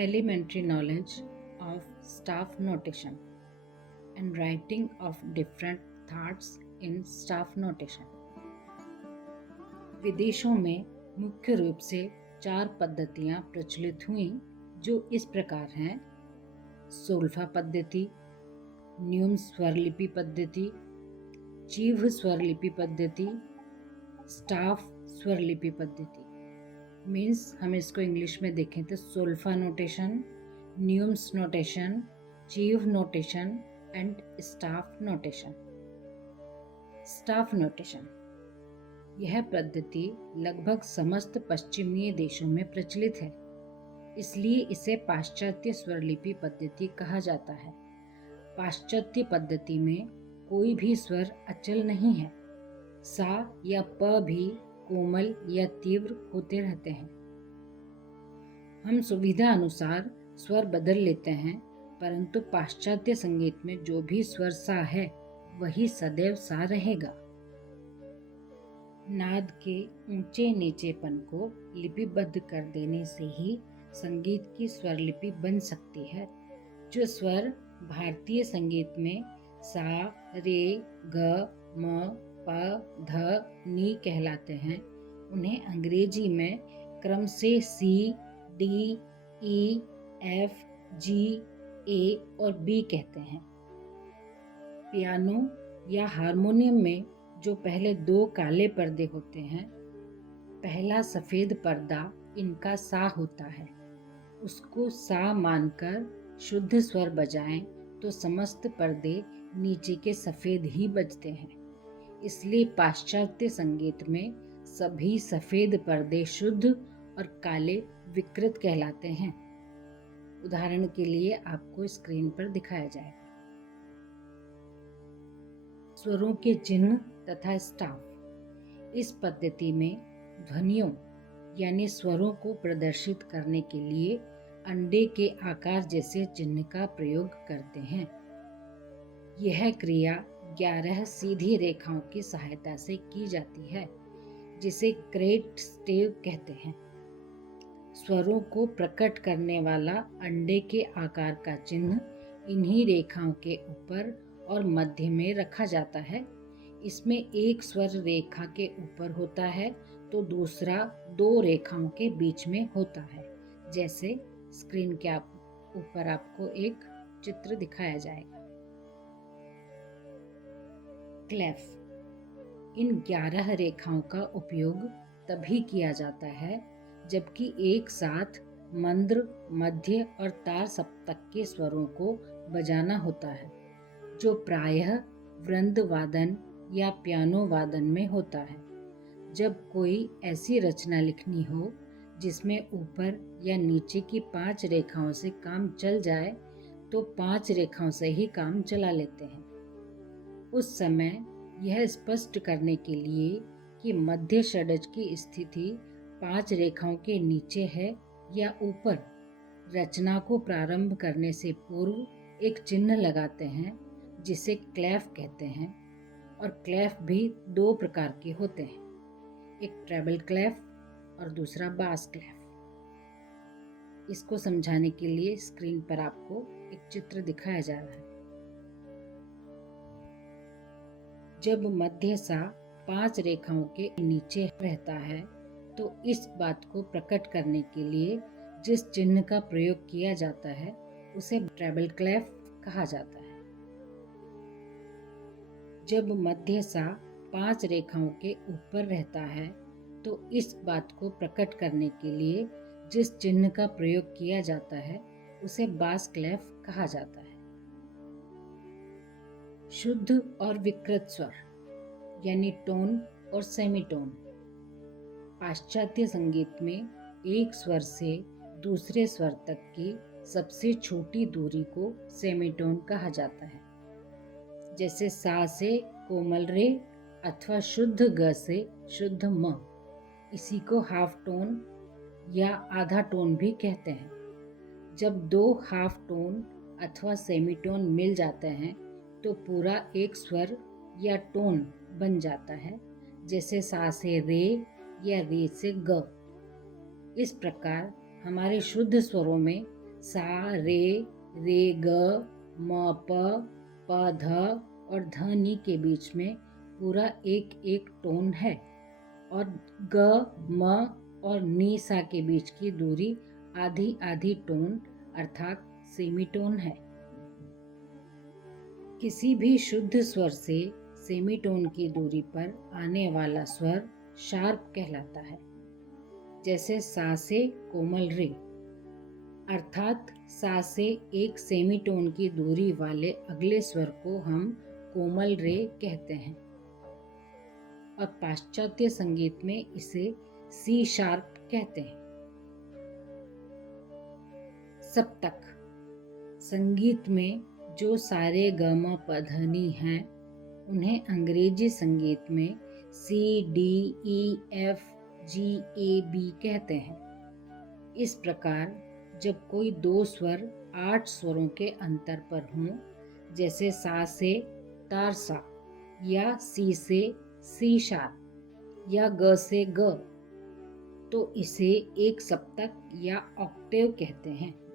elementary knowledge of staff notation and writing of different thoughts in staff notation. विदेशों में मुख्य रूप से 4 पद्धतियाँ प्रचलित हुई जो इस प्रकार हैं: सोल्फा पद्धति, न्यूम स्वरलिपि पद्धति, चीव्ह स्वरलिपि पद्धति, स्टाफ स्वरलिपि पद्धति। मीन्स हम इसको इंग्लिश में देखें तो solfa notation, neumes notation, Cheve notation and staff notation. Staff notation यह पद्धति लगभग समस्त पश्चिमी देशों में प्रचलित है, इसलिए इसे पाश्चात्य स्वरलिपि पद्धति कहा जाता है। पाश्चात्य पद्धति में कोई भी स्वर अचल नहीं है। सा या प भी कोमल या तीव्र होते रहते हैं। हम सुविधा अनुसार स्वर बदल लेते हैं, परंतु पाश्चात्य संगीत में जो भी स्वर सा है वही सदैव सा रहेगा। नाद के ऊंचे नीचेपन को लिपिबद्ध कर देने से ही संगीत की स्वरलिपि बन सकती है। जो स्वर भारतीय संगीत में सा, रे, ग, म, प, ध, नी कहलाते हैं, उन्हें अंग्रेजी में क्रम से सी, डी, ई, एफ, जी, ए और बी कहते हैं। पियानो या हारमोनियम में जो पहले 2 काले पर्दे होते हैं, पहला सफ़ेद पर्दा इनका सा होता है। उसको सा मानकर शुद्ध स्वर बजाएं तो समस्त पर्दे नीचे के सफ़ेद ही बजते हैं। इसलिए पाश्चात्य संगीत में सभी सफ़ेद पर्दे शुद्ध और काले विकृत कहलाते हैं। उदाहरण के लिए आपको स्क्रीन पर दिखाया जाएगा। स्वरों के चिन्ह तथा स्टाफ। इस पद्धति में ध्वनियों यानी स्वरों को प्रदर्शित करने के लिए अंडे के आकार जैसे चिन्ह का प्रयोग करते हैं। यह क्रिया 11 सीधी रेखाओं की सहायता से की जाती है, जिसे क्रेट स्टेव कहते हैं। स्वरों को प्रकट करने वाला अंडे के आकार का चिन्ह इन्हीं रेखाओं के ऊपर और मध्य में रखा जाता है। इसमें एक स्वर रेखा के ऊपर होता है तो दूसरा 2 रेखाओं के बीच में होता है। जैसे स्क्रीन के ऊपर आपको एक चित्र दिखाया जाएगा। क्लेफ। इन 11 रेखाओं का उपयोग तभी किया जाता है जबकि एक साथ मंद्र, मध्य और तार सप्तक के स्वरों को बजाना होता है, जो प्रायः वृंद वादन या पियानो वादन में होता है। जब कोई ऐसी रचना लिखनी हो जिसमें ऊपर या नीचे की 5 रेखाओं से काम चल जाए तो 5 रेखाओं से ही काम चला लेते हैं। उस समय यह स्पष्ट करने के लिए कि मध्य षड्ज की स्थिति 5 रेखाओं के नीचे है या ऊपर, रचना को प्रारंभ करने से पूर्व एक चिन्ह लगाते हैं जिसे क्लेफ कहते हैं। और क्लेफ भी 2 प्रकार के होते हैं, एक ट्रेबल क्लेफ और दूसरा बास क्लेफ। इसको समझाने के लिए स्क्रीन पर आपको एक चित्र दिखाया जा रहा है। जब मध्य सा 5 रेखाओं के नीचे रहता है तो इस बात को प्रकट करने के लिए जिस चिन्ह का प्रयोग किया जाता है उसे ट्रेबल क्लेफ कहा जाता है। जब मध्य सा 5 रेखाओं के ऊपर रहता है तो इस बात को प्रकट करने के लिए जिस चिन्ह का प्रयोग किया जाता है उसे बास क्लेफ कहा जाता है। शुद्ध और विकृत स्वर यानी टोन और सेमीटोन। पाश्चात्य संगीत में एक स्वर से दूसरे स्वर तक की सबसे छोटी दूरी को सेमीटोन कहा जाता है। जैसे सा से कोमल रे अथवा शुद्ध ग से शुद्ध म। इसी को हाफ टोन या आधा टोन भी कहते हैं। जब 2 हाफ टोन अथवा सेमीटोन मिल जाते हैं तो पूरा एक स्वर या टोन बन जाता है, जैसे सा से रे या रे से ग। इस प्रकार हमारे शुद्ध स्वरों में सा, रे ग, म प ध और ध नी के बीच में पूरा एक एक टोन है और ग, म और नी सा के बीच की दूरी आधी आधी टोन अर्थात सेमीटोन है। किसी भी शुद्ध स्वर से सेमीटोन की दूरी पर आने वाला स्वर शार्प कहलाता है। जैसे सा से कोमल रे, अर्थात सा से एक सेमीटोन की दूरी वाले अगले स्वर को हम कोमल रे कहते हैं और पाश्चात्य संगीत में इसे सी शार्प कहते हैं। सप्तक संगीत में जो सारे ग म प ध नी हैं उन्हें अंग्रेजी संगीत में C D E F G A B कहते हैं। इस प्रकार जब कोई दो स्वर 8 स्वरों के अंतर पर हों, जैसे सा से तारसा या सी से सी शार्प या ग से ग, तो इसे एक सप्तक या ऑक्टेव कहते हैं।